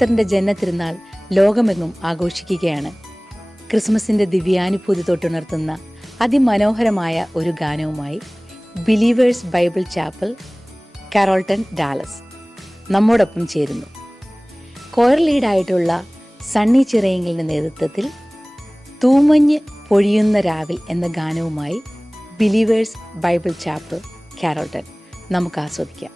പുത്രന്റെ ജന്മത്തിരുന്നാൾ ലോകമെങ്ങും ആഘോഷിക്കുകയാണ്. ക്രിസ്മസിന്റെ ദിവ്യാനുഭൂതി തൊട്ടുണർത്തുന്ന അതിമനോഹരമായ ഒരു ഗാനവുമായി ബിലീവേഴ്സ് ബൈബിൾ ചാപ്പൽ, കാരോൾട്ടൺ, ഡാലസ് നമ്മോടൊപ്പം ചേരുന്നു. കോയർ ലീഡായിട്ടുള്ള സണ്ണി ചിറയിലിന്റെ നേതൃത്വത്തിൽ തൂമഞ്ഞ് പൊഴിയുന്ന രാവിൽ എന്ന ഗാനവുമായി ബിലീവേഴ്സ് ബൈബിൾ ചാപ്പൽ, കാരോൾട്ടൺ നമുക്ക് ആസ്വദിക്കാം.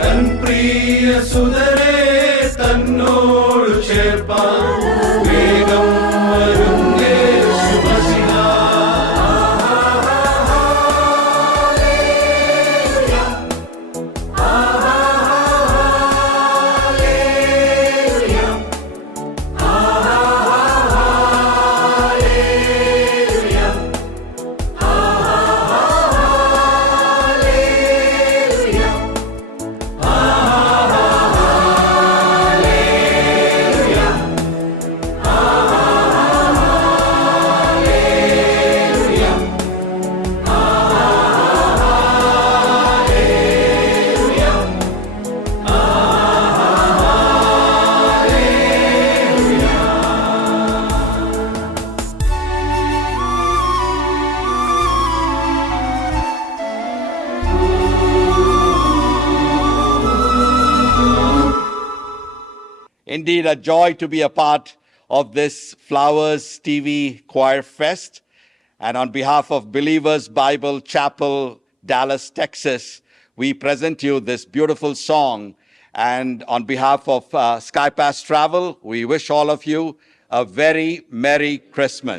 തൻ പ്രിയ സുതരെ തന്നോട് ചേർപ്പാൻ വേഗം വരുന്നേ ശുഭസിന. Indeed, a joy to be a part of this Flowers TV Choir Fest. And on behalf of Believers Bible Chapel, Dallas, Texas, we present you this beautiful song. And on behalf of Skypass Travel, we wish all of you a very Merry Christmas.